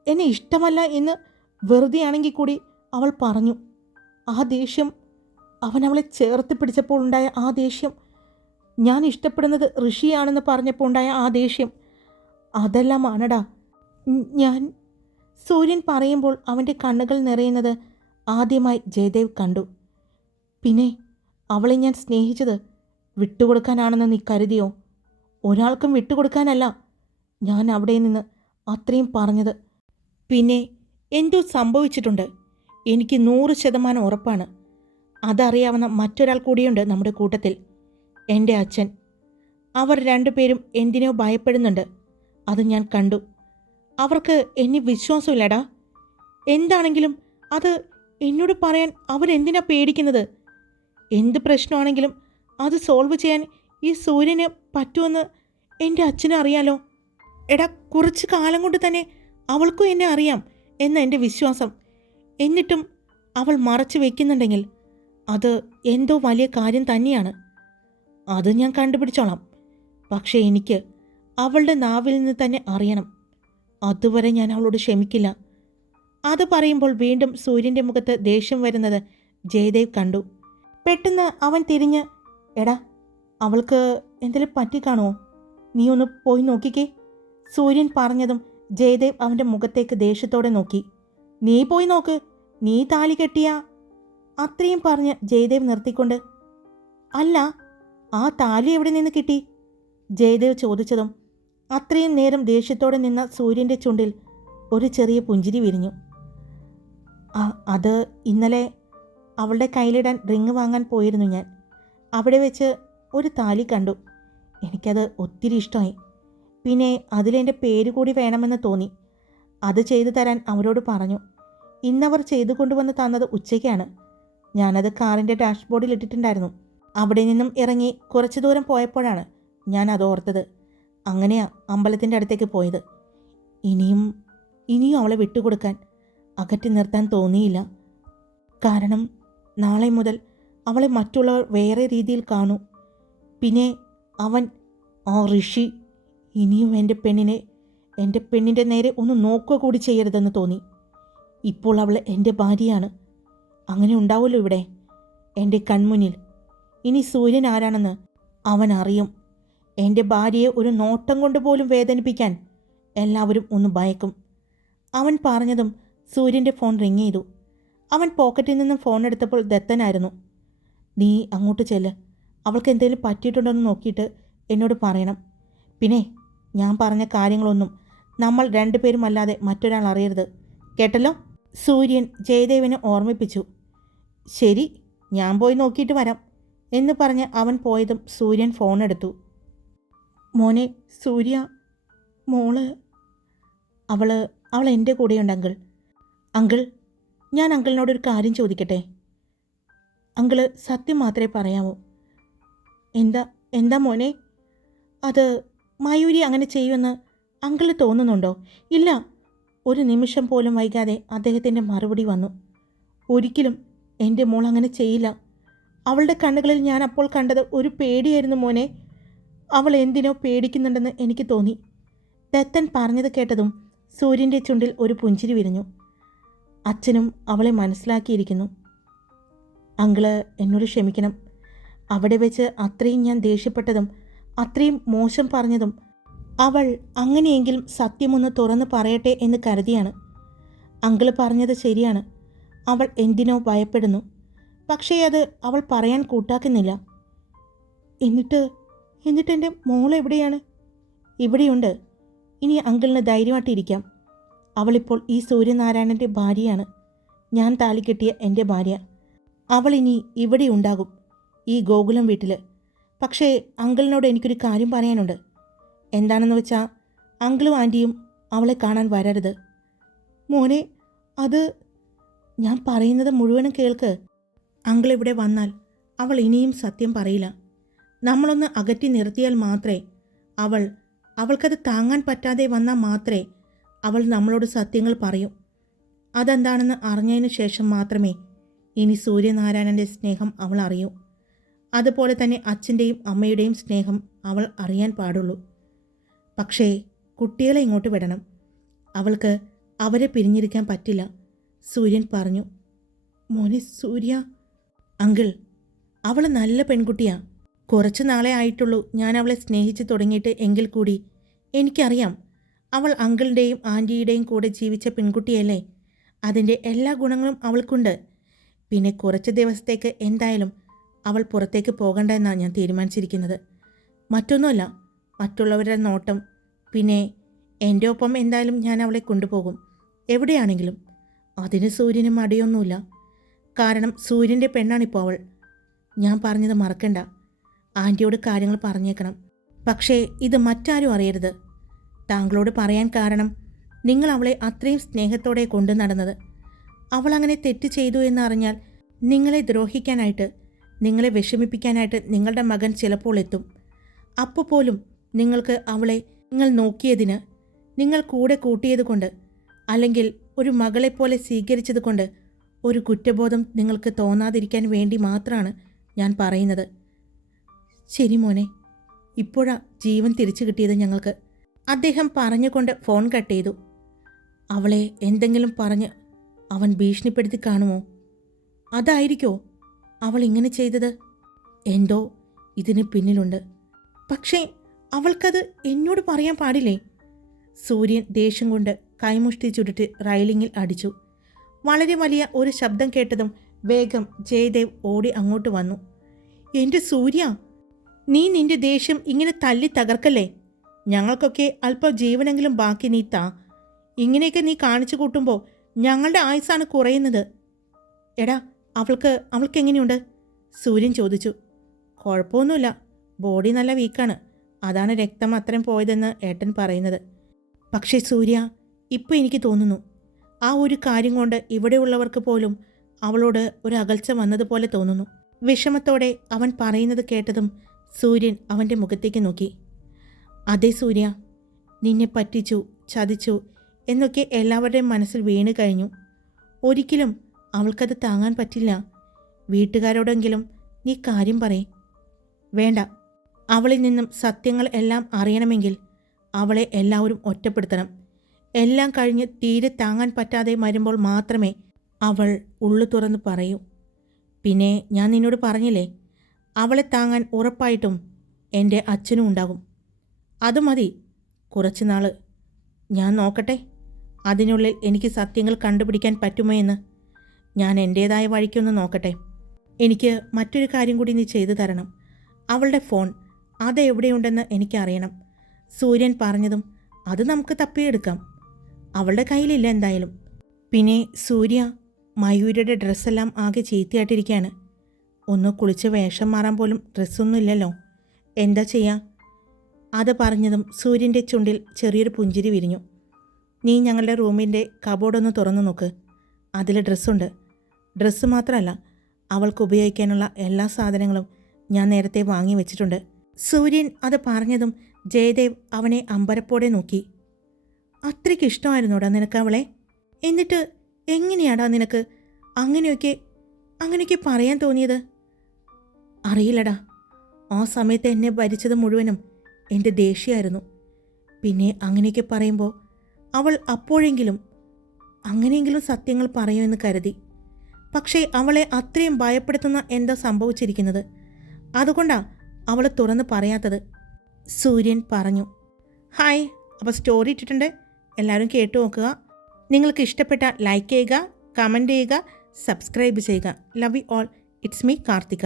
എന്നെ ഇഷ്ടമല്ല എന്ന് വെറുതെയാണെങ്കിൽ കൂടി അവൾ പറഞ്ഞു. ആ ദേഷ്യം, അവൻ അവളെ ചേർത്ത് പിടിച്ചപ്പോൾ ഉണ്ടായ ആ ദേഷ്യം, ഞാൻ ഇഷ്ടപ്പെടുന്നത് ഋഷിയാണെന്ന് പറഞ്ഞപ്പോൾ ഉണ്ടായ ആ ദേഷ്യം, അതെല്ലാമാണടാ ഞാൻ. സൂര്യൻ പറയുമ്പോൾ അവൻ്റെ കണ്ണുകൾ നിറയുന്നത് ആദ്യമായി ജയദേവ് കണ്ടു. പിന്നെ അവളെ ഞാൻ സ്നേഹിച്ചത് വിട്ടുകൊടുക്കാനാണെന്ന് നീ കരുതിയോ? ഒരാൾക്കും വിട്ടുകൊടുക്കാനല്ല ഞാൻ അവിടെ നിന്ന് അത്രയും പറഞ്ഞത്. പിന്നെ എന്തോ സംഭവിച്ചിട്ടുണ്ട്. എനിക്ക് 100% ഉറപ്പാണ്. അതറിയാവുന്ന മറ്റൊരാൾ കൂടിയുണ്ട് നമ്മുടെ കൂട്ടത്തിൽ, എൻ്റെ അച്ഛൻ. അവർ രണ്ടുപേരും എന്തിനോ ഭയപ്പെടുന്നുണ്ട്. അത് ഞാൻ കണ്ടു. അവർക്ക് എന്നെ വിശ്വാസമില്ലടാ. എന്താണെങ്കിലും അത് എന്നോട് പറയാൻ അവരെന്തിനാ പേടിക്കുന്നത്? എന്ത് പ്രശ്നമാണെങ്കിലും അത് സോൾവ് ചെയ്യാൻ ഈ സൂര്യന് പറ്റുമെന്ന് എൻ്റെ അച്ഛനും അറിയാലോ. എടാ, കുറച്ച് കാലം കൊണ്ട് തന്നെ അവൾക്കും എന്നെ അറിയാം എന്ന എൻ്റെ വിശ്വാസം. എന്നിട്ടും അവൾ മറച്ചു വയ്ക്കുന്നുണ്ടെങ്കിൽ അത് എന്തോ വലിയ കാര്യം തന്നെയാണ്. അത് ഞാൻ കണ്ടുപിടിച്ചോളാം. പക്ഷേ എനിക്ക് അവളുടെ നാവിൽ നിന്ന് തന്നെ അറിയണം. അതുവരെ ഞാൻ അവളോട് ക്ഷമിക്കില്ല. അത് പറയുമ്പോൾ വീണ്ടും സൂര്യൻ്റെ മുഖത്ത് ദേഷ്യം വരുന്നത് ജയദേവ് കണ്ടു. പെട്ടെന്ന് അവൻ തിരിഞ്ഞ്, എടാ, അവൾക്ക് എന്തെങ്കിലും പറ്റിക്കാണുമോ? നീ ഒന്ന് പോയി നോക്കിക്കേ. സൂര്യൻ പറഞ്ഞതും ജയദേവ് അവൻ്റെ മുഖത്തേക്ക് ദേഷ്യത്തോടെ നോക്കി. നീ പോയി നോക്ക്, നീ താലി കെട്ടിയാ? അത്രയും പറഞ്ഞ് ജയദേവ് നിർത്തിക്കൊണ്ട്, അല്ല, ആ താലി എവിടെ നിന്ന് കിട്ടി? ജയദേവ് ചോദിച്ചതും അത്രയും നേരം ദേഷ്യത്തോടെ നിന്ന സൂര്യൻ്റെ ചുണ്ടിൽ ഒരു ചെറിയ പുഞ്ചിരി വിരിഞ്ഞു. അത് ഇന്നലെ അവളുടെ കയ്യിലിടാൻ റിങ് വാങ്ങാൻ പോയിരുന്നു ഞാൻ. അവിടെ വെച്ച് ഒരു താലി കണ്ടു. എനിക്കത് ഒത്തിരി ഇഷ്ടമായി. പിന്നെ അതിലെൻ്റെ പേര് കൂടി വേണമെന്ന് തോന്നി. അത് ചെയ്തു തരാൻ അവരോട് പറഞ്ഞു. ഇന്നവർ ചെയ്തു കൊണ്ടുവന്ന് തന്നത് ഉച്ചയ്ക്കാണ്. ഞാനത് കാറിൻ്റെ ഡാഷ്ബോർഡിൽ ഇട്ടിട്ടുണ്ടായിരുന്നു. അവിടെ നിന്നും ഇറങ്ങി കുറച്ച് ദൂരം പോയപ്പോഴാണ് ഞാൻ അത് ഓർത്തത്. അങ്ങനെയാ അമ്പലത്തിൻ്റെ അടുത്തേക്ക് പോയത്. ഇനിയും ഇനിയും അവളെ വിട്ടുകൊടുക്കാൻ, അകറ്റി നിർത്താൻ തോന്നിയില്ല. കാരണം നാളെ മുതൽ അവളെ മറ്റുള്ളവർ വേറെ രീതിയിൽ കാണൂ. പിന്നെ അവൻ, ആ ഋഷി, ഇനിയും എൻ്റെ പെണ്ണിൻ്റെ നേരെ ഒന്ന് നോക്കുക കൂടി ചെയ്യരുതെന്ന് തോന്നി. ഇപ്പോൾ അവൾ എൻ്റെ ഭാര്യയാണ്. അങ്ങനെ ഉണ്ടാവുമല്ലോ ഇവിടെ എൻ്റെ കൺമുന്നിൽ. ഇനി സൂര്യൻ ആരാണെന്ന് അവൻ അറിയും. എൻ്റെ ഭാര്യയെ ഒരു നോട്ടം കൊണ്ട് പോലും വേദനിപ്പിക്കാൻ എല്ലാവരും ഒന്ന് ഭയക്കും. അവൻ പറഞ്ഞതും സൂര്യൻ്റെ ഫോൺ റിങ് ചെയ്തു. അവൻ പോക്കറ്റിൽ നിന്നും ഫോൺ എടുത്തപ്പോൾ ദത്തനായിരുന്നു. നീ അങ്ങോട്ട് ചെല്ല്, അവൾക്ക് എന്തെങ്കിലും പറ്റിയിട്ടുണ്ടോയെന്ന് നോക്കിയിട്ട് എന്നോട് പറയണം. പിന്നെ ഞാൻ പറഞ്ഞ കാര്യങ്ങളൊന്നും നമ്മൾ രണ്ടുപേരും അല്ലാതെ മറ്റൊരാൾ അറിയരുത്, കേട്ടല്ലോ? സൂര്യൻ ജയദേവനെ ഓർമ്മിപ്പിച്ചു. ശരി, ഞാൻ പോയി നോക്കിയിട്ട് വരാം എന്ന് പറഞ്ഞ് അവൻ പോയതും സൂര്യൻ ഫോൺ എടുത്തു. മോനെ സൂര്യ, മോള് അവൾ എൻ്റെ കൂടെയുണ്ട് അങ്കിൾ. അങ്കിൾ, ഞാൻ അങ്കിളിനോടൊരു കാര്യം ചോദിക്കട്ടെ? അങ്കിള് സത്യം മാത്രമേ പറയാമോ? എന്താ മോനെ? അത് മയൂരി അങ്ങനെ ചെയ്യുമെന്ന് അങ്കിള് തോന്നുന്നുണ്ടോ? ഇല്ല. ഒരു നിമിഷം പോലും വൈകാതെ അദ്ദേഹത്തിൻ്റെ മറുപടി വന്നു. ഒരിക്കലും എൻ്റെ മോൾ അങ്ങനെ ചെയ്യില്ല. അവളുടെ കണ്ണുകളിൽ ഞാൻ അപ്പോൾ കണ്ടത് ഒരു പേടിയായിരുന്നു മോനെ. അവൾ എന്തിനോ പേടിക്കുന്നുണ്ടെന്ന് എനിക്ക് തോന്നി. ദത്തൻ പറഞ്ഞത് കേട്ടതും സൂര്യൻ്റെ ചുണ്ടിൽ ഒരു പുഞ്ചിരി വിരിഞ്ഞു. അച്ഛനും അവളെ മനസ്സിലാക്കിയിരിക്കുന്നു. അങ്കിള് എന്നോട് ക്ഷമിക്കണം. അവിടെ വെച്ച് അത്രയും ഞാൻ ദേഷ്യപ്പെട്ടതും അത്രയും മോശം പറഞ്ഞതും അവൾ അങ്ങനെയെങ്കിലും സത്യമൊന്ന് തുറന്ന് പറയട്ടെ എന്ന് കരുതിയാണ്. അങ്കിള് പറഞ്ഞത് ശരിയാണ്. അവൾ എന്തിനോ ഭയപ്പെടുന്നു. പക്ഷേ അത് അവൾ പറയാൻ കൂട്ടാക്കുന്നില്ല. എന്നിട്ട് എൻ്റെ മോൾ എവിടെയാണ്? ഇവിടെയുണ്ട്. ഇനി അങ്കിളിന് ധൈര്യമായിട്ടിരിക്കാം. അവളിപ്പോൾ ഈ സൂര്യനാരായണൻ്റെ ഭാര്യയാണ്. ഞാൻ താലിക്കെട്ടിയ എൻ്റെ ഭാര്യ. അവളിനി ഇവിടെ ഉണ്ടാകും, ഈ ഗോകുലം വീട്ടിൽ. പക്ഷേ അങ്കിളിനോട് എനിക്കൊരു കാര്യം പറയാനുണ്ട്. എന്താണെന്ന് വെച്ചാൽ അങ്കിളും ആൻറ്റിയും അവളെ കാണാൻ വരരുത്. മോനെ, അത് ഞാൻ പറയുന്നത് മുഴുവനും കേൾക്ക്. അങ്കിൾ ഇവിടെ വന്നാൽ അവൾ ഇനിയും സത്യം പറയില്ല. നമ്മളൊന്ന് അകറ്റി നിർത്തിയാൽ മാത്രമേ അവൾക്കത് താങ്ങാൻ പറ്റാതെ വന്നാൽ മാത്രമേ അവൾ നമ്മളോട് സത്യങ്ങൾ പറയൂ. അതെന്താണെന്ന് അറിഞ്ഞതിന് ശേഷം മാത്രമേ ഇനി സൂര്യനാരായണൻ്റെ സ്നേഹം അവൾ അറിയൂ. അതുപോലെ തന്നെ അച്ഛൻ്റെയും അമ്മയുടെയും സ്നേഹം അവൾ അറിയാൻ പാടുള്ളൂ. പക്ഷേ കുട്ടികളെ ഇങ്ങോട്ട് വിടണം. അവൾക്ക് അവരെ പിരിഞ്ഞിരിക്കാൻ പറ്റില്ല, സൂര്യൻ പറഞ്ഞു. മോനെ സൂര്യ. അങ്കിൾ, അവൾ നല്ല പെൺകുട്ടിയാണ്. കുറച്ച് നാളെ ആയിട്ടുള്ളൂ ഞാൻ അവളെ സ്നേഹിച്ച് തുടങ്ങിയിട്ട്. എങ്കിൽ കൂടി എനിക്കറിയാം അവൾ അങ്കിളിൻ്റെയും ആൻറ്റിയുടെയും കൂടെ ജീവിച്ച പെൺകുട്ടിയല്ലേ. അതിൻ്റെ എല്ലാ ഗുണങ്ങളും അവൾക്കുണ്ട്. പിന്നെ കുറച്ച് ദിവസത്തേക്ക് എന്തായാലും അവൾ പുറത്തേക്ക് പോകണ്ട എന്നാണ് ഞാൻ തീരുമാനിച്ചിരിക്കുന്നത്. മറ്റൊന്നുമല്ല, മറ്റുള്ളവരുടെ നോട്ടം. പിന്നെ എൻ്റെ ഒപ്പം എന്തായാലും ഞാൻ അവളെ കൊണ്ടുപോകും, എവിടെയാണെങ്കിലും. അതിന് സൂര്യന് മടിയൊന്നുമില്ല. കാരണം സൂര്യൻ്റെ പെണ്ണാണിപ്പോൾ അവൾ. ഞാൻ പറഞ്ഞത് മറക്കണ്ട. ആൻറ്റിയോട് കാര്യങ്ങൾ പറഞ്ഞേക്കണം. പക്ഷേ ഇത് മറ്റാരും അറിയരുത്. താങ്കളോട് പറയാൻ കാരണം നിങ്ങൾ അവളെ അത്രയും സ്നേഹത്തോടെ കൊണ്ടു നടന്നത്. അവൾ അങ്ങനെ തെറ്റ് ചെയ്തു എന്നറിഞ്ഞാൽ നിങ്ങളെ ദ്രോഹിക്കാനായിട്ട്, നിങ്ങളെ വിഷമിപ്പിക്കാനായിട്ട് നിങ്ങളുടെ മകൻ ചിലപ്പോൾ എത്തും. അപ്പോൾ പോലും നിങ്ങൾക്ക് അവളെ നിങ്ങൾ നോക്കിയതിന്, നിങ്ങൾ കൂടെ കൂട്ടിയത് കൊണ്ട്, അല്ലെങ്കിൽ ഒരു മകളെപ്പോലെ സ്വീകരിച്ചത് കൊണ്ട് ഒരു കുറ്റബോധം നിങ്ങൾക്ക് തോന്നാതിരിക്കാൻ വേണ്ടി മാത്രമാണ് ഞാൻ പറയുന്നത്. ശരി മോനെ, ഇപ്പോഴാ ജീവൻ തിരിച്ചു കിട്ടിയത് ഞങ്ങൾക്ക്. അദ്ദേഹം പറഞ്ഞുകൊണ്ട് ഫോൺ കട്ട് ചെയ്തു. അവളെ എന്തെങ്കിലും പറഞ്ഞ് അവൻ ഭീഷണിപ്പെടുത്തി കാണുമോ? അതായിരിക്കോ അവൾ ഇങ്ങനെ ചെയ്തത്? എന്തോ ഇതിന് പിന്നിലുണ്ട്. പക്ഷേ അവൾക്കത് എന്നോട് പറയാൻ പാടില്ലേ? സൂര്യൻ ദേഷ്യം കൊണ്ട് കൈമുഷ്ടി ചുരുട്ടി റൈലിങ്ങിൽ അടിച്ചു. വളരെ വലിയ ഒരു ശബ്ദം കേട്ടതും വേഗം ജയദേവ് ഓടി അങ്ങോട്ട് വന്നു. എൻ്റെ സൂര്യ, നീ നിന്റെ ദേഷ്യം ഇങ്ങനെ തല്ലി തകർക്കല്ലേ. ഞങ്ങൾക്കൊക്കെ അല്പം ജീവനെങ്കിലും ബാക്കി നീ താ. ഇങ്ങനെയൊക്കെ നീ കാണിച്ചു കൂട്ടുമ്പോൾ ഞങ്ങളുടെ ആയുസ്സാണ് കുറയുന്നത്. എടാ, അവൾക്ക് എങ്ങനെയുണ്ട്? സൂര്യൻ ചോദിച്ചു. കുഴപ്പമൊന്നുമില്ല, ബോഡി നല്ല വീക്കാണ്. അതാണ് രക്തം അത്രയും പോയതെന്ന് ഏട്ടൻ പറയുന്നത്. പക്ഷേ സൂര്യ, ഇപ്പോൾ എനിക്ക് തോന്നുന്നു ആ ഒരു കാര്യം കൊണ്ട് ഇവിടെയുള്ളവർക്ക് പോലും അവളോട് ഒരു അകൽച്ച വന്നതുപോലെ തോന്നുന്നു. വിഷമത്തോടെ അവൻ പറയുന്നത് കേട്ടതും സൂര്യൻ അവൻ്റെ മുഖത്തേക്ക് നോക്കി. അതേ സൂര്യ, നിന്നെ പറ്റിച്ചു, ചതിച്ചു എന്നൊക്കെ എല്ലാവരുടെയും മനസ്സിൽ വീണ് കഴിഞ്ഞു. ഒരിക്കലും അവൾക്കത് താങ്ങാൻ പറ്റില്ല. വീട്ടുകാരോടെങ്കിലും നീ കാര്യം പറയേ. വേണ്ട, അവളിൽ നിന്നും സത്യങ്ങൾ എല്ലാം അറിയണമെങ്കിൽ അവളെ എല്ലാവരും ഒറ്റപ്പെടുത്തണം. എല്ലാം കഴിഞ്ഞ് തീരെ താങ്ങാൻ പറ്റാതെ വരുമ്പോൾ മാത്രമേ അവൾ ഉള്ളു തുറന്ന് പറയൂ. പിന്നെ ഞാൻ നിന്നോട് പറഞ്ഞില്ലേ, അവളെ താങ്ങാൻ ഉറപ്പായിട്ടും എൻ്റെ അച്ഛനും ഉണ്ടാകും. അത് മതി, കുറച്ച് നാൾ ഞാൻ നോക്കട്ടെ. അതിനുള്ളിൽ എനിക്ക് സത്യങ്ങൾ കണ്ടുപിടിക്കാൻ പറ്റുമോ എന്ന്. ഞാൻ എൻ്റേതായ വഴിക്കൊന്ന് നോക്കട്ടെ. എനിക്ക് മറ്റൊരു കാര്യം കൂടി നീ ചെയ്തു തരണം. അവളുടെ ഫോൺ അതെവിടെയുണ്ടെന്ന് എനിക്കറിയണം. സൂര്യൻ പറഞ്ഞതും അത് നമുക്ക് തപ്പിയെടുക്കാം. അവളുടെ കയ്യിലില്ല എന്തായാലും. പിന്നെ സൂര്യ, മയൂരിയുടെ ഡ്രസ്സെല്ലാം ആകെ ചീത്തയായിട്ടിരിക്കുകയാണ്. ഒന്ന് കുളിച്ച് വേഷം മാറാൻ പോലും ഡ്രസ്സൊന്നുമില്ലല്ലോ. എന്താ ചെയ്യുക? അത് പറഞ്ഞതും സൂര്യൻ്റെ ചുണ്ടിൽ ചെറിയൊരു പുഞ്ചിരി വിരിഞ്ഞു. നീ ഞങ്ങളുടെ റൂമിൻ്റെ കബോർഡൊന്ന് തുറന്നു നോക്ക്. അതിൽ ഡ്രസ്സുണ്ട്. ഡ്രസ്സ് മാത്രമല്ല, അവൾക്ക് ഉപയോഗിക്കാനുള്ള എല്ലാ സാധനങ്ങളും ഞാൻ നേരത്തെ വാങ്ങി വെച്ചിട്ടുണ്ട്. സൂര്യൻ അത് പറഞ്ഞതും ജയദേവ് അവനെ അമ്പരപ്പോടെ നോക്കി. അത്രയ്ക്ക് ഇഷ്ടമായിരുന്നോടാ നിനക്ക് അവളെ? എന്നിട്ട് എങ്ങനെയാടാ നിനക്ക് അങ്ങനെയൊക്കെ പറയാൻ തോന്നിയത്? അറിയില്ലടാ, ആ സമയത്ത് എന്നെ ഭരിച്ചത് മുഴുവനും എൻ്റെ ദേഷ്യമായിരുന്നു. പിന്നെ അങ്ങനെയൊക്കെ പറയുമ്പോൾ അവൾ അങ്ങനെയെങ്കിലും സത്യങ്ങൾ പറയുമെന്ന് കരുതി. പക്ഷേ അവളെ അത്രയും ഭയപ്പെടുത്തുന്ന എന്താ സംഭവിച്ചിരിക്കുന്നത്? അതുകൊണ്ടാണ് അവൾ തുറന്ന് പറയാത്തത്, സൂര്യൻ പറഞ്ഞു. ഹായ്, അപ്പോൾ സ്റ്റോറി ഇട്ടിട്ടുണ്ട്, എല്ലാവരും കേട്ടു നോക്കുക. നിങ്ങൾക്ക് ഇഷ്ടപ്പെട്ട ലൈക്ക് ചെയ്യുക, കമൻറ്റ് ചെയ്യുക, സബ്സ്ക്രൈബ് ചെയ്യുക. Love you all. It's me Karthika.